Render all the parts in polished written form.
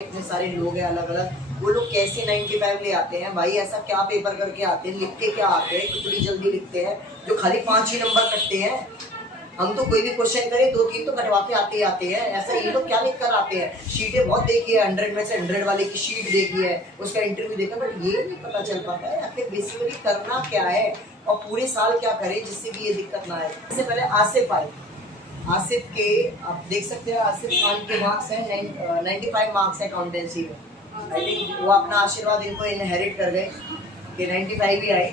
इतने सारे लोग हैं अलग अलग, वो लोग कैसे 95 ले आते हैं भाई? ऐसा क्या पेपर करके आते हैं, लिख के क्या आते हैं, कितनी जल्दी लिखते हैं जो खाली 5 ही नंबर कटते हैं। हम तो कोई भी क्वेश्चन करें 2-3 तो कटवा के आते ही आते हैं। ऐसा ये लोग क्या लिख कर आते हैं? शीटें बहुत देखी है, 100 में से 100 वाले की शीट देखी है, उसका इंटरव्यू देखा, बट ये नहीं पता चल पाता है आखिर बेसिकली करना क्या है और पूरे साल क्या करें जिससे कि ये दिक्कत ना आए। इससे पहले आसिफ आए, आसिफ के आप देख सकते हैं, आसिफ खान के मार्क्स हैं 95 मार्क्स है अकाउंटेंसी में। आई थिंक वो अपना आशीर्वाद इनको इनहेरिट कर गए कि 95 ही आए।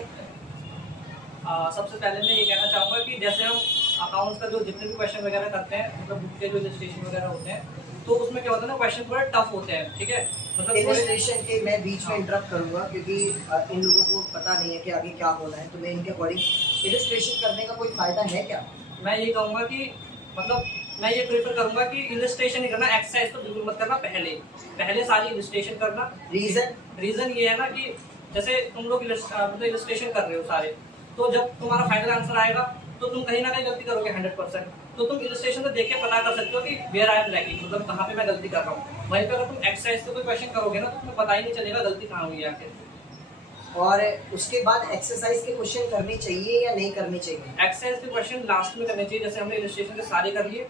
सबसे पहले मैं ये कहना चाहूँगा कि जैसे हम अकाउंट्स का जो जितने भी क्वेश्चन वगैरह करते हैं, मतलब बुक के जो इलस्ट्रेशन वगैरह होते हैं, तो उसमें क्या होता है ना, क्वेश्चन थोड़े टफ होते हैं, ठीक है। मतलब इलस्ट्रेशन के मैं बीच में इंटरप्ट करूंगा क्योंकि इन लोगों को पता नहीं है कि आगे क्या होना है, तो मैं इनके अकॉर्डिंग इलस्ट्रेशन करने का कोई फायदा है क्या? मैं ये कहूँगा कि मतलब मैं ये प्रेफर करूँगा कि इलस्ट्रेशन ही करना, एक्सरसाइज तो बिल्कुल मत करना। पहले सारी इलस्ट्रेशन करना। रीज़न ये है ना कि जैसे तुम लोग मतलब इलस्ट्रेशन कर रहे हो सारे, तो जब तुम्हारा फाइनल आंसर आएगा तो तुम कहीं ना कहीं गलती करोगे 100%। तो तुम इलस्ट्रेशन को देख के पता कर सकते हो कि वेयर आई एम लैकिंग, मतलब कहाँ पे मैं गलती कर रहा हूँ। वहीं पे अगर तुम एक्सरसाइज से कोई क्वेश्चन करोगे ना तो तुम्हें पता ही नहीं चलेगा गलती कहाँ हुई है आखिर। और उसके बाद एक्सरसाइज के क्वेश्चन करने चाहिए या नहीं करने चाहिए? एक्सरसाइज के क्वेश्चन लास्ट में करने चाहिए। जैसे हमने इलस्ट्रेशन के सारे कर लिए,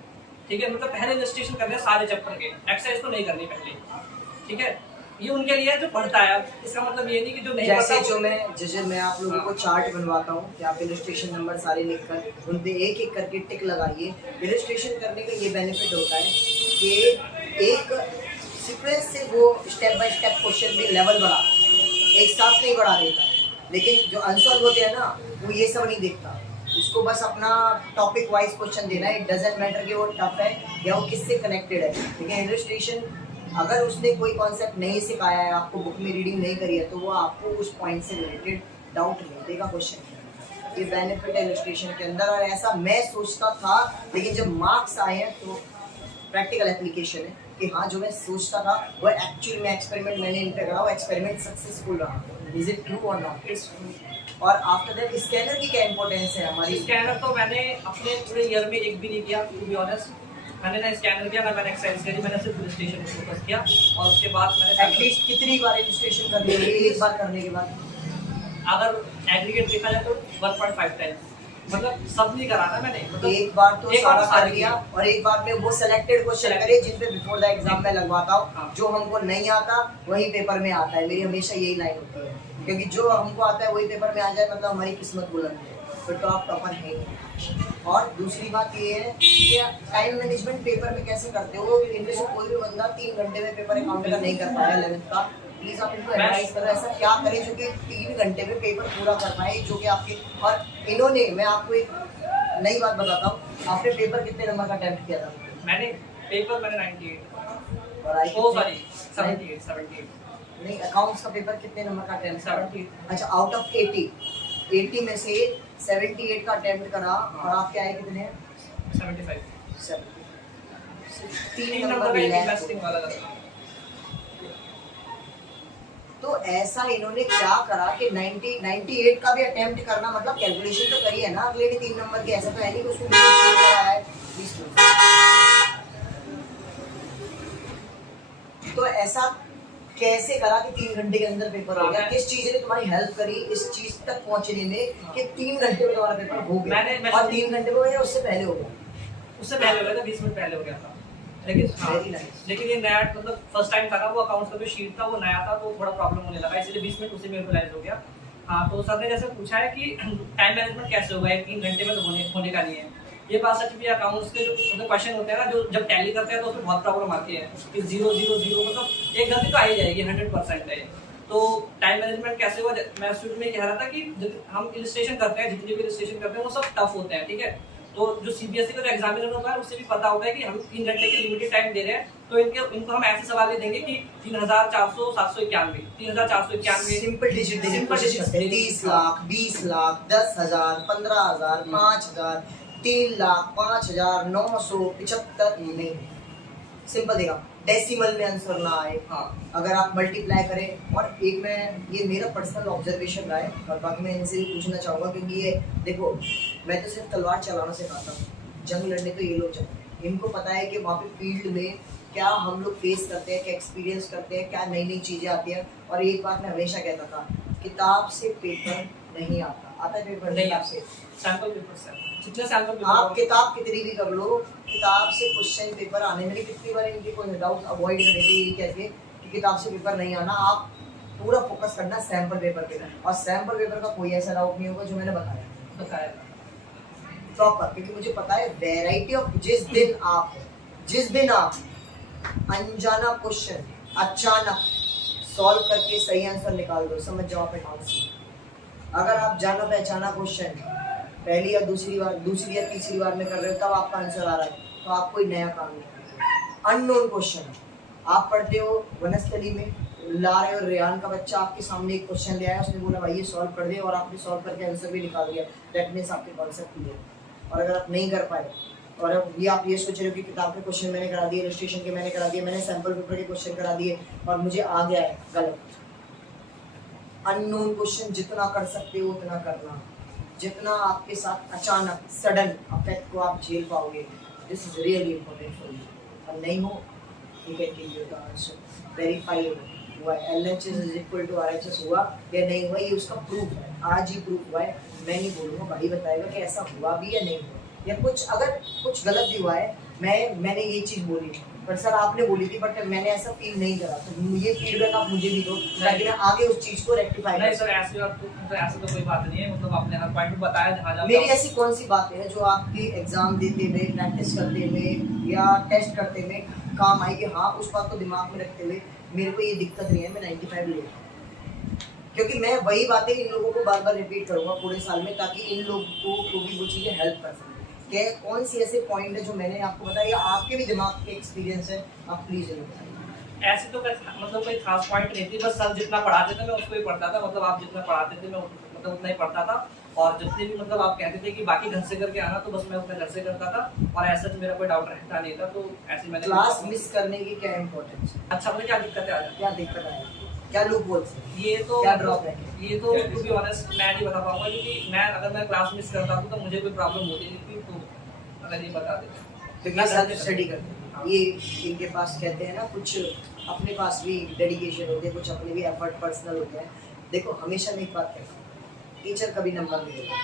ठीक है, मतलब पहले इलस्ट्रेशन करने सारे चैप्टर के, एक्सरसाइज तो नहीं करनी पहले, ठीक है। ये उनके लिए जो पढ़ता है, इसका मतलब ये नहीं कि जो नहीं जैसे जो मैं आप लोगों को चार्ट बनवाता हूँ कि आप इलस्ट्रेशन नंबर सारे लिखकर उन पे एक एक करके टिक लगाइए। इलस्ट्रेशन करने का ये बेनिफिट होता है कि एक सीक्वेंस से वो स्टेप बाय स्टेप क्वेश्चन भी लेवल बढ़ा, एक साथ नहीं बढ़ा देता। लेकिन जो अनसॉल्व होते हैं ना, वो ये सब नहीं देखता, उसको बस अपना टॉपिक वाइज क्वेश्चन देना है। इट डजंट मैटर कि वो टफ है या वो किससे कनेक्टेड है। लेकिन इलस्ट्रेशन अगर उसने कोई कॉन्सेप्ट नहीं सिखाया है, आपको बुक में रीडिंग नहीं करी है, तो वो आपको उस पॉइंट से रिलेटेड डाउट नहीं देगा क्वेश्चन। ये बेनिफिट है इलस्ट्रेशन के अंदर, और ऐसा मैं सोचता था, लेकिन जब मार्क्स आए हैं तो प्रैक्टिकल एप्लीकेशन है कि हाँ, जो मैं सोचता था वो एक्चुअल में एक्सपेरिमेंट मैंने इन पे करा, वो एक्सपेरिमेंट सक्सेसफुल रहा। इज इट ट्रू और नॉट? It's true. और आफ्टर दैट स्कैनर की क्या इंपॉर्टेंस है हमारी? स्कैनर तो मैंने अपने पूरे ईयर में एक भी नहीं किया, टू बी ऑनेस्ट। मैंने ना स्कैनर किया, ना मैंने एक्सरसाइज करी, मैंने सिर्फ इलस्ट्रेशन पे फोकस किया। और उसके बाद मैंने एटलीस्ट कितनी बार इलस्ट्रेशन कर ली एक बार करने के बाद? अगर एग्रीगेट देखा जाए तो 1.5 टाइम्स, मतलब सब नहीं करा ना मैंने, मतलब एक बार तो सारा कर लिया, किया। और एक बार में वो सिलेक्टेड क्वेश्चन करे जिन पे बिफोर द एग्जाम में लगवाता हूँ। हाँ। जो हमको नहीं आता वही पेपर में आता है, मेरी हमेशा यही लाइन होती है, क्योंकि जो हमको आता है वही पेपर में आ जाए मतलब हमारी किस्मत बुलंद है, फिर तो आप टॉपर है ही। और दूसरी बात ये है कि टाइम मैनेजमेंट पेपर में कैसे करते हो? इनमें से कोई भी बंदा 3 घंटे में पेपर अकाउंट का नहीं कर पाया 11th का, प्लीज आप इनको एडवाइस करो ऐसा क्या करें जो कि 3 घंटे में पेपर पूरा कर पाए, जो कि आपके। और इन्होंने, मैं आपको एक नई बात बताता हूँ, आपने पेपर कितने नंबर का अटेम्प्ट किया था? मैंने 98 और आई सॉरी 78 नहीं, अकाउंट्स का पेपर कितने नंबर का अटेम्प्ट? 78। अच्छा, आउट ऑफ 80 में से 78 का अटेम्प्ट करा, और आपके आए कितने? 75। 3 नंबर नंबर का मिला है। इन्वेस्टिंग वाला था। तो ऐसा इन्होंने क्या करा कि 98 का भी अटेम्प्ट करना, मतलब कैलकुलेशन तो करी है ना अगले ने 3 नंबर की, ऐसा तो है नहीं कि उसको कराया है 20। तो ऐसा कैसे करा कि 3 घंटे के अंदर पेपर हो गया? किस चीज ने तुम्हारी हेल्प करी इस चीज तक पहुंचने में कि 3 घंटे में तुम्हारा पेपर हो गया? और 3 घंटे में हो गया, उससे पहले हो गया? उससे पहले हो गया था, 20 मिनट पहले हो गया था। लेकिन लेकिन ये नया, मतलब फर्स्ट टाइम था ना, वो अकाउंट्स का जो शीट था वो नया था, तो थोड़ा प्रॉब्लम होने लगा, इसलिए 20 मिनट उसी में यूटिलाइज हो गया। हाँ, तो सर ने जैसे पूछा है कि टाइम मैनेजमेंट कैसे होगा, 3 घंटे में तो होने का नहीं है। ये बात सच भी, अकाउंट्स के जो क्वेश्चन होते हैं ना, जो जब टैली करते हैं तो उसमें बहुत प्रॉब्लम आती है कि 0 0 0, मतलब एक गलती तो आ ही जाएगी, 100% है। तो टाइम मैनेजमेंट कैसे हुआ, मैं शुरू में कह रहा था कि हम इलस्ट्रेशन करते हैं, जितने भी इलस्ट्रेशन करते हैं वो सब टफ होते हैं, ठीक है। तो जो सीबीएसई का जो एग्जामिनर होता है उससे भी पता होता है कि हम 3 घंटे की लिमिटेड टाइम दे रहे हैं, तो इनको हम ऐसे सवाल देंगे कि 3491, 3491 सिंपल डिजिट देने की कोशिश करते हैं। 30 लाख, 20 लाख, 10,000, 15,000, 5,000, 3 लाख, 5,975 नहीं, सिंपल देगा, डेसिमल में आंसर ना आए। हाँ, अगर आप मल्टीप्लाई करें। और एक मैं, ये मेरा पर्सनल ऑब्जर्वेशन रहा है, और बाकी मैं इनसे भी पूछना चाहूँगा, क्योंकि ये देखो, मैं तो सिर्फ तलवार चलाना सिखाता हूँ, जंग लड़ने तो ये लोग जानते हैं। इनको पता है कि वहाँ पे फील्ड में क्या हम लोग फेस करते हैं, क्या एक्सपीरियंस करते हैं, क्या नई नई चीज़ें आती हैं। और एक बात मैं हमेशा कहता था, किताब से पेपर नहीं आता, आता है पेपर नहीं किताब से। सैंपल पेपर से जितने सैंपल पेपर आप किताब कितनी भी कर लो, किताब से क्वेश्चन पेपर आने में कितनी बार इनकी कोई डाउट अवॉइड करेंगे यही कहते कि किताब से पेपर नहीं आना, आप पूरा फोकस करना सैंपल पेपर पे। और सैंपल पेपर का कोई ऐसा डाउट नहीं होगा जो मैंने बताया प्रॉपर, क्योंकि मुझे पता है वैरायटी ऑफ जिस दिन आप अनजाना क्वेश्चन अचानक सॉल्व करके सही आंसर निकाल दो, समझ जाओ आप एडवांस। अगर आप जाना पहचाना क्वेश्चन पहली या दूसरी या तीसरी बार में कर रहे हो तब आपका आंसर आ रहा है, तो आप कोई नया काम नहीं कर रहे। अननोन क्वेश्चन आप पढ़ते हो वनस्थली में, ला रहे हो, रेहान का बच्चा आपके सामने एक क्वेश्चन ले आया, उसने बोला भाई ये सॉल्व कर दे, और आपने सॉल्व करके आंसर भी निकाल दिया, दैट मीन्स आपके कॉन्सेप्ट क्लियर। और अगर आप नहीं कर पाए और अब ये आप ये सोच रहे हो कि किताब के क्वेश्चन मैंने करा दिए, इलस्ट्रेशन के मैंने करा दिए, मैंने सैंपल पेपर के क्वेश्चन करा दिए और मुझे आ गया है, गलत। अननोन क्वेश्चन जितना कर सकते हो उतना करना, जितना आपके साथ अचानक सडन अफेक्ट को आप झेल पाओगे, this is really important for you. और नहीं हो, you can give your answer verify हुआ है, LHS is equal to RHS हुआ या नहीं हुआ, ये उसका प्रूफ है, आज ही प्रूफ हुआ है। मैं नहीं बोलूँगा, भाई बताएगा कि ऐसा हुआ भी या नहीं हुआ, या कुछ अगर कुछ गलत भी हुआ है, मैंने ये चीज़ बोली पर सर आपने बोली थी बट मैंने ऐसा फील नहीं करा, तो ये फीडबैक आप मुझे भी दो ताकि मैं आगे उस चीज़ को रेक्टिफाई नहीं सर, ऐसी बात तो ऐसा तो कोई बात नहीं है, मतलब आपने हर पॉइंट बताया जहाँ मेरी ऐसी कौन सी बातें हैं जो आपकी एग्जाम देते हुए, प्रैक्टिस करते हुए या टेस्ट करते हुए काम आएगी। हाँ, उस बात को दिमाग में रखते हुए मेरे को ये दिक्कत नहीं है, मैं 95 ले, क्योंकि मैं वही बातें इन लोगों को बार बार रिपीट करूंगा पूरे साल में, ताकि इन लोगों को भी वो चीज़ें हेल्प कर सकें। क्या कौन सी ऐसे पॉइंट है जो मैंने आपको बताया या आपके भी दिमाग के एक्सपीरियंस है, आप प्लीज जरूर बताइए। ऐसे तो मतलब कोई खास पॉइंट नहीं थी, बस सर जितना पढ़ाते थे मैं उसको ही पढ़ता था, मतलब आप जितना पढ़ाते थे मैं मतलब उतना ही पढ़ता था, और जितने भी मतलब आप कहते थे कि बाकी घर से करके आना, तो बस मैं अपने घर से करता था, और ऐसा तो मेरा कोई डाउट रहता नहीं था। तो ऐसे मैंने क्लास मिस करने की क्या इंपॉर्टेंस है? अच्छा, मुझे क्या दिक्कत है, क्या दिक्कत है, क्या लूप होल्स है, ये तो क्या ड्रॉप है? ये तो टू बी ऑनेस्ट मैं नहीं बता पाऊंगा, क्योंकि मैं अगर मैं क्लास मिस करता हूँ तो मुझे कोई प्रॉब्लम होती नहीं थी, तो अगर ये बता देते क्योंकि सेल्फ स्टडी करते हैं ये, इनके पास कहते हैं ना कुछ अपने पास भी डेडिकेशन होते हैं, कुछ अपने भी एफर्ट पर्सनल होते हैं। देखो हमेशा मैं एक बात कहता हूँ, टीचर कभी नंबर नहीं देता,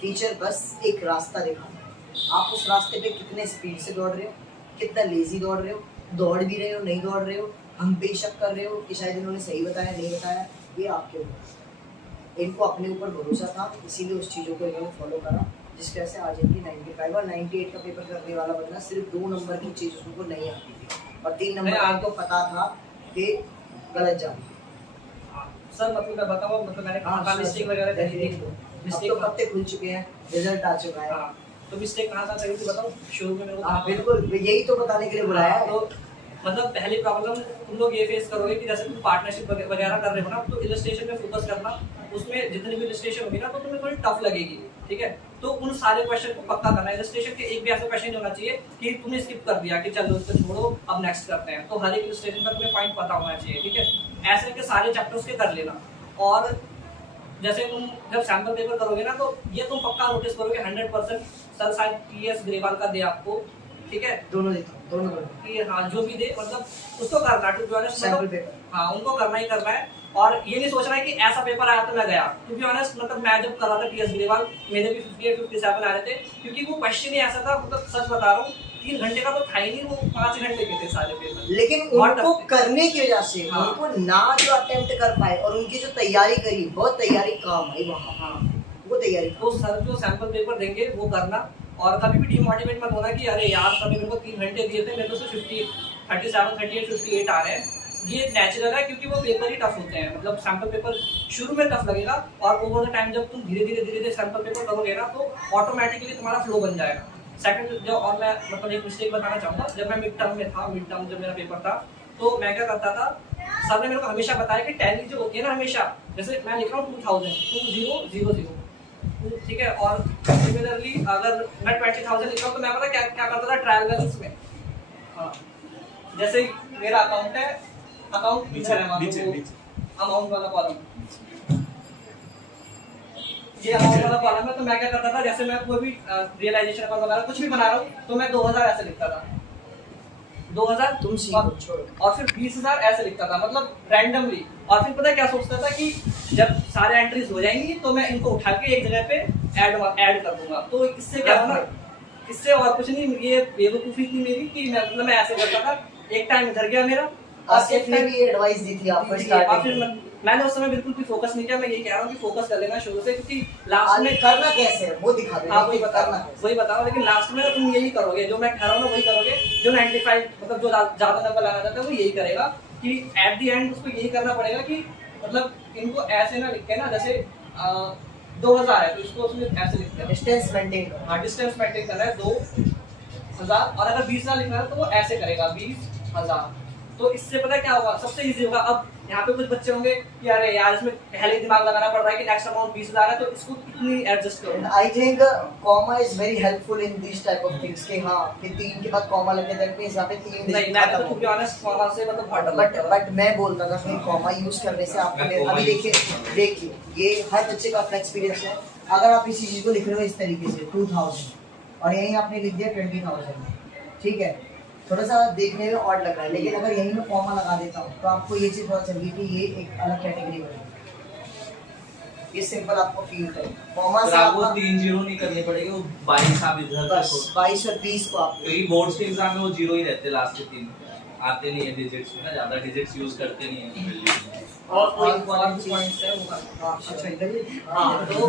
टीचर बस एक रास्ता दिखाता है। आप उस रास्ते पे कितने स्पीड से दौड़ रहे हो, कितना लेजी दौड़ रहे हो, दौड़ भी रहे हो नहीं दौड़ रहे हो, हम बेशक कर रहे हो कि शायद इन्होंने सही बताया नहीं बताया, ये आपके ऊपर। इनको अपने ऊपर भरोसा था, इसीलिए उस चीज़ों को इन्होंने फॉलो करा, जिसकी वजह से आज इनकी 95 और 98 का पेपर करने वाला बंदा सिर्फ 2 नंबर की चीज़ उसको नहीं आती थी और 3 नंबर आपको पता था कि गलत जा रही है। सर मतलब मैं बताऊँ, मतलब मैंने कहा मिस्टेक वगैरह करी थी, मिस्टेक तो पत्ते खुल चुके हैं, रिजल्ट आ चुका है। हाँ, तो मिस्टेक कहाँ था करी थी बताओ, शुरू में मेरे को बिल्कुल यही तो बताने के लिए बुलाया है। तो मतलब पहली प्रॉब्लम तुम लोग ये फेस करोगे कि जैसे तुम पार्टनरशिप वगैरह कर रहे हो ना, तो इलस्ट्रेशन में फोकस करना, उसमें जितनी भी इलस्ट्रेशन होगी ना तो तुम्हें थोड़ी टफ लगेगी, ठीक है। तो उन सारे क्वेश्चन को पक्का करना है, इलस्ट्रेशन के एक भी ऐसा क्वेश्चन नहीं होना चाहिए कि तुमने स्किप कर दिया कि चलो इसको छोड़ो अब नेक्स्ट करते हैं, तो हर एक इलस्ट्रेशन का तुम्हें पॉइंट पता होना चाहिए, ठीक है। ऐसे के सारे चैप्टर्स के कर लेना, और जैसे तुम जब सैंपल पेपर करोगे ना तो ये तुम पक्का नोटिस करोगे 100% सर शायद TS ग्रेवाल का दे आपको, ठीक है, दोनों कि हाँ जो भी दे मतलब उसको करना, to be honest sample paper, हाँ उनको करना ही करना है, और ये नहीं सोचना है कि ऐसा पेपर आया तो मैं गया। टू बी ऑनेस्ट मतलब मैं जब कर रहा था TS ग्रेवाल मेरे भी 58 57 आ रहे थे, क्योंकि वो क्वेश्चन ही ऐसा था, मतलब सच बता रहा हूँ 3 घंटे का तो था ही नहीं, वो 5 घंटे के थे सारे पेपर। लेकिन उनको करने की वजह से उनको ना जो अटेम्प्ट कर पाए और उनकी जो तैयारी करी, बहुत तैयारी काम आई वहाँ, हाँ वो तैयारी। तो सर जो सैंपल पेपर देंगे वो करना, और कभी भी डिमोटिवेट मत होना कि अरे यार सर ने मेरे को 3 घंटे दिए थे, मेरे को सिर्फ 37 38 58 आ रहे हैं। ये नेचुरल है, क्योंकि वो पेपर ही टफ होते हैं, मतलब सैंपल पेपर शुरू में टफ लगेगा, और ओवर द टाइम जब तुम धीरे धीरे सैंपल पेपर करोगे ना तो ऑटोमेटिकली तुम्हारा फ्लो बन जाएगा। सेकंड जो, और मैं मतलब एक मिस्टेक बताना चाहूँगा, जब मैं मिड टर्म में था, मिड टर्म जब मेरा पेपर था, तो मैं क्या करता था, सर ने मेरे को हमेशा बताया कि टैली जो होती है ना, हमेशा जैसे मैं लिख रहा हूँ 2000 ठीक है, और सिमिलरली अगर मैं 20,000 लिख रहा हूँ तो मैं पता क्या करता था ट्रायल बैलेंस में, हाँ जैसे मेरा अकाउंट है, अकाउंट पीछे अमाउंट वाला कॉलम, ये अमाउंट वाला कॉलम है, तो मैं क्या करता था, जैसे मैं कोई भी रियलाइजेशन अकाउंट वगैरह कुछ भी बना रहा हूँ तो मैं 2000 ऐसे लिखता था, 2000 तुम सीखो, और छोड़ो। और फिर 20,000 ऐसे लिखता था, मतलब रैंडमली। और फिर पता है क्या सोचता था कि जब सारे एंट्रीज हो जाएंगी तो मैं इनको उठा के एक जगह पे ऐड कर दूंगा। तो इससे क्या होना, इससे और कुछ नहीं, ये बेवकूफी थी मेरी कि मैं ऐसे करता था। एक टाइम इधर गया मेरा, और आसिफ ने भी ये एडवाइस दी थी आपको और स्टार्टिंग फिर में। मैंने उस समय बिल्कुल भी फोकस नहीं किया। मैं यही कह रहा हूँ कि फोकस कर लेना शुरू से, क्योंकि लास्ट में करना कैसे है वो दिखा दो। हाँ वही बता करना रहा हूँ, कैसे। वही बता रहा हूँ। लेकिन लास्ट में तुम यही करोगे, जो मैं कह रहा हूँ ना वही करोगे। जो 95 मतलब जो ज्यादा नंबर लाना चाहता है वो यही करेगा कि एट द एंड उसको यही करना पड़ेगा कि मतलब इनको ऐसे ना लिख के ना, जैसे 2000 है तो इसको उसमें ऐसे लिखते हैं, डिस्टेंस मेंटेन करो। हाँ डिस्टेंस मेंटेन करना है 2000। और अगर 20,000 लिखना है तो वो ऐसे करेगा 20,000। तो इससे पता है क्या होगा, सबसे इजी होगा। अब यहाँ पे कुछ बच्चे होंगे कि अरे यार इसमें पहले ही दिमाग लगाना पड़ रहा है कि नेक्स्ट अमाउंट 20,000 है, तो इसको कितनी एडजस्ट करो। I think comma is very helpful in this type of things कि हाँ कि 3 के बाद कॉमा लगे, दैट मींस यहाँ पे 3 नहीं, मैं तो टू बी ऑनेस्ट कॉमा से मतलब बहुत डर लगता है। बट मैं बोलता था कि कॉमा यूज करने से आपको अभी देखिए ये हर बच्चे का अपना एक्सपीरियंस है। अगर आप इसी चीज को लिख रहे हो इस तरीके से 2000 और यहीं आपने लिख दिया 20,000, ठीक है, थोड़ा सा देखने में ऑड लग रहा है। लेकिन अगर यहीं में कॉमा लगा देता हूँ तो आपको ये चीज पता चलेगी कि ये एक अलग कैटेगरी बनेगी। ये सिंपल आपको फील करेगा। कॉमा से आपको आपका 3 जीरो नहीं करने पड़ेगे, वो 22 आप इधर बस 22 और 20 को आप क्योंकि बोर्ड्स के एग्जाम में वो जीरो ही रहते, लास्ट के 3 आते नहीं है डिजिट्स में ना, ज्यादा डिजिट्स यूज करते नहीं है वैल्यू। और कोई पॉइंट्स है वो अच्छा इधर हाँ तो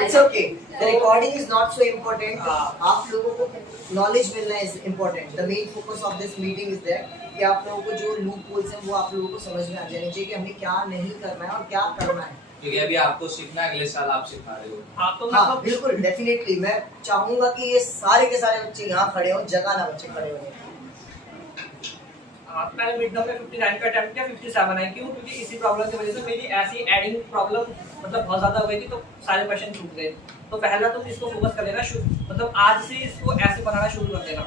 it's okay. The recording is not so important. आप लोगों को नॉलेज मिलना is important. The main focus of this meeting is that कि आप लोगों को जो लूप होल्स हैं वो आप लोगों को समझ में आ जाने चाहिए कि हमें क्या नहीं करना है और क्या करना है। क्योंकि अभी आपको सीखना है, अगले साल आप सिखा रहे हो। हाँ तो हाँ मतलब बिल्कुल डेफिनेटली मैं चाहूंगा कि ये सारे के सारे बच्चे यहाँ खड़े हो, जगह ना बच्चे खड़े हो। हाँ, मैंने मिड टर्म में 59 का अटेम्प्ट किया, 57 आई। क्यों? क्योंकि इसी प्रॉब्लम की वजह से मेरी ऐसी एडिंग प्रॉब्लम मतलब बहुत ज्यादा हो गई थी, तो सारे क्वेश्चन छूट गए। तो पहला तुम इसको फोकस कर लेना, मतलब आज से इसको ऐसे बनाना शुरू कर देना।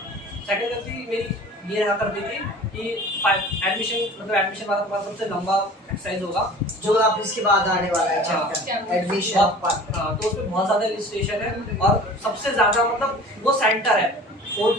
सेकंड गलती मेरी ये रहा करती थी कि एडमिशन वाला तुम्हारा सबसे लंबा एक्सरसाइज होगा, जो आप इसके बाद आने वाला है चैप्टर एडमिशन पार्ट। हाँ तो उसमें बहुत ज्यादा इलस्ट्रेशन है और सबसे ज्यादा मतलब वो सेंटर है। फोर्थ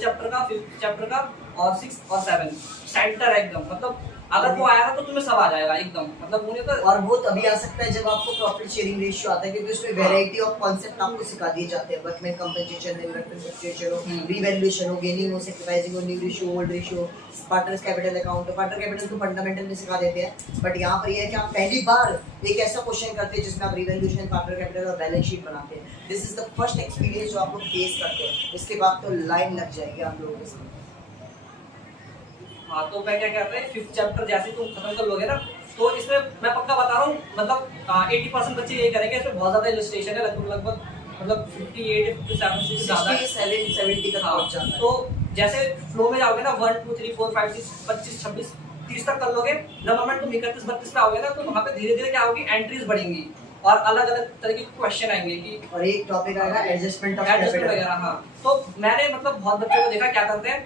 चैप्टर का, फिफ्थ चैप्टर का और 6 और 7 सेंटर है एकदम। मतलब अगर वो आएगा तो तुम्हें सब आ जाएगा एकदम, मतलब उन्हें तो। और वो तभी आ सकता है जब आपको प्रॉफिट शेयरिंग रेशियो आता है, क्योंकि उसमें वैरायटी ऑफ कॉन्सेप्ट आपको सिखा दिए जाते हैं। वर्कमैन कंपनसेशन, इन्वेस्टमेंट फ्लक्चुएशन हो, रीवैल्यूएशन हो, गेनिंग हो, सैक्रिफाइसिंग हो, new ratio, old ratio, partners capital account. Partner capital तो फंडामेंटल में सिखा देते हैं, बट यहाँ पर ये है कि आप पहली बार एक ऐसा क्वेश्चन करते हैं जिसमें आप रीवैल्यूएशन, पार्टनर कैपिटल और बैलेंस शीट बनाते हैं। This is the first experience जो आप लोग फेस करते हैं। इसके बाद तो लाइन लग जाएगी आप लोगों के साथ। हाँ तो मैं क्या कहता है, फिफ्थ चैप्टर जैसे तुम खत्म कर लोगे ना, तो इसमें मैं पक्का बता रहा हूँ मतलब 80% बच्चे यही करेंगे। इसमें बहुत ज्यादा इलस्ट्रेशन है, लगभग मतलब 58 57 से ज्यादा 70 तक पहुंच जाता है। तो जैसे फ्लो में जाओगे ना 1 2 3 4 5 6 25 26 30 तक कर लोगे। जब मोमेंट तुम 31 32 पे आओगे ना, तो वहाँ पे धीरे धीरे क्या होगी, एंट्रीज बढ़ेंगी और अलग अलग तरह के क्वेश्चन आएंगे कि और एक टॉपिक आएगा एडजस्टमेंट ऑफ एडजस्टमेंट कैपिटल। वगैरह। हाँ तो मैंने मतलब बहुत बच्चों को देखा क्या करते हैं,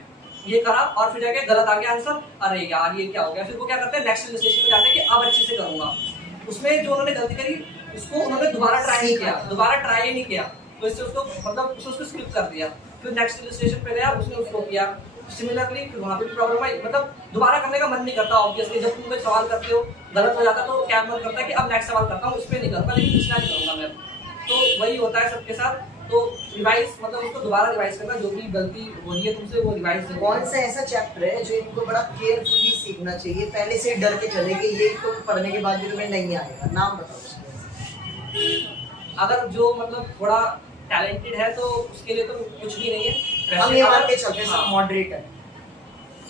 ये करा और फिर जाके गलत आ गया आंसर, अरे यार ये क्या हो गया। फिर वो क्या करते हैं, नेक्स्ट इलस्ट्रेशन में जाते हैं कि अब अच्छे से करूंगा। उसमें जो उन्होंने गलती करी उसको उन्होंने दोबारा ट्राई नहीं किया, दोबारा ट्राई नहीं किया, तो इससे उसको मतलब उसको स्किप कर दिया। फिर नेक्स्ट इलस्ट्रेशन पे गया, उसने उसको किया सिमिलरली, फिर वहाँ पे भी प्रॉब्लम आई। मतलब दोबारा करने का मन नहीं करता ऑब्वियसली। जब तुम कोई सवाल करते हो गलत हो जाता तो क्या मन करता है कि अब नेक्स्ट सवाल करता हूँ, उस पर नहीं करूँगा, लेकिन पिछला नहीं करूँगा मैं। तो वही होता है सबके साथ। तो रिवाइज मतलब उसको दोबारा रिवाइज करना, जो भी गलती हो रही है तुमसे वो रिवाइज। कौन सा ऐसा चैप्टर है जो इनको बड़ा केयरफुली सीखना चाहिए, पहले से डर के चले कि ये तो पढ़ने के बाद भी तुम्हें नहीं आएगा? नाम बताओ उसका। अगर जो मतलब थोड़ा टैलेंटेड है तो उसके लिए तो कुछ भी नहीं है। हम ये मान के चलते हैं सब मॉडरेट है।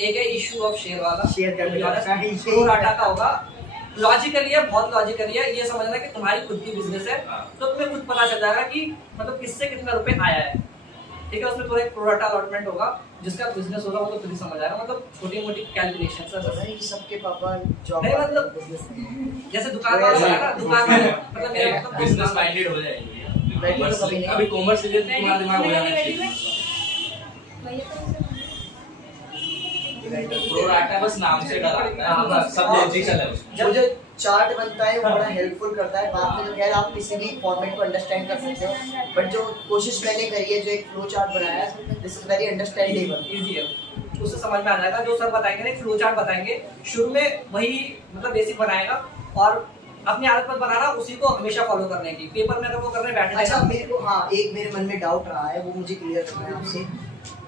एक है इशू ऑफ शेयर वाला, शेयर कैपिटल प्रोराटा का होगा। लॉजिकली है, बहुत लॉजिकली है। ये समझना कि तुम्हारी खुद की बिजनेस है तो तुम्हें खुद पता चल जाएगा कि मतलब किससे कितना रुपए आया है, ठीक है। उसमें थोड़ा एक प्रोराटा अलॉटमेंट होगा, जिसका बिजनेस होगा वो तो खुद ही समझ आएगा। मतलब छोटी मोटी कैलकुलेशंस है बस। नहीं सबके पापा जॉब नहीं मतलब बिजनेस जैसे दुकान वाला है ना, दुकान में मतलब मेरा मतलब बिजनेस माइंडेड हो जाएंगे। बैठिए तो कभी नहीं। अभी कॉमर्स से तुम्हारा दिमाग हो जाना चाहिए। इवेंटर प्रोराटा बस नाम से डराता है, हाँ, बस सब लॉजिकल है उसमें। जो जो चार्ट बनता है वो बड़ा हेल्पफुल करता है। बाद में तो खैर आप किसी भी फॉर्मेट को अंडरस्टैंड कर सकते हो, बट जो कोशिश मैंने करी है, जो एक फ्लो चार्ट बनाया है, this is very understandable. Easy है, उससे समझ में आ जाएगा। जो सर बताएंगे ना, फ्लो चार्ट बताएंगे, शुरू में वही मतलब बेसिक बनाएगा और अपनी आदत पर बनाना उसी को हमेशा फॉलो करने की। पेपर में अगर वो करने बैठे अच्छा, मेरे को हाँ एक मेरे मन में डाउट रहा है, वो मुझे क्लियर करना है आपसे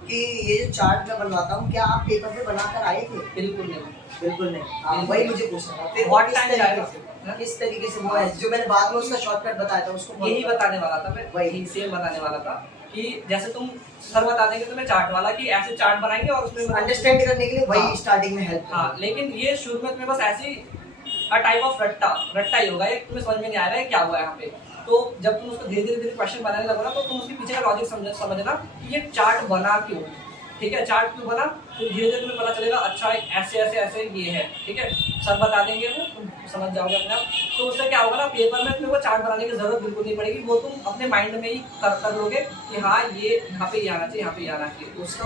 कि ये जो चार्ट मैं बनवाता हूँ, क्या आप पेपर पे बनाकर आए थे? बिल्कुल नहीं। बिल्कुल नहीं। हाँ, वही मुझे पूछना था। फिर What वो किस time तरीके जाएगा? से, किस तरीके से वो है जो मैंने बाद में उसका शॉर्टकट बताया था उसको यही बताने वाला था मैं, वही। वही सेम बताने वाला था कि जैसे तुम सर बता देंगे तुम्हें चार्ट वाला कि ऐसे चार्ट बनाएंगे और उसमें अंडरस्टैंड करने के लिए वही हाँ। स्टार्टिंग में हेल्प। हाँ, लेकिन ये शुरू में तुम्हें बस ऐसी टाइप ऑफ रट्टा ही होगा, ये तुम्हें समझ में नहीं आएगा क्या हुआ है यहाँ पे। तो जब तुम उसको धीरे धीरे क्वेश्चन बनाने लगो ना, तो तुम उसके पीछे का लॉजिक समझना कि ये चार्ट बना क्यों, ठीक है, चार्ट क्यों बना, तो धीरे धीरे तुम्हें पता चलेगा अच्छा ऐसे ऐसे ऐसे ये है, ठीक है, सर बता देंगे वो तुम समझ जाओगे अपने आप। तो उससे क्या होगा ना, पेपर में तुम्हें वो चार्ट बनाने की जरूरत बिल्कुल नहीं पड़ेगी, वो तुम अपने माइंड में ही कर लोगे कि हाँ ये यहाँ पे ये आना चाहिए, यहाँ पे ये आना चाहिए। उसका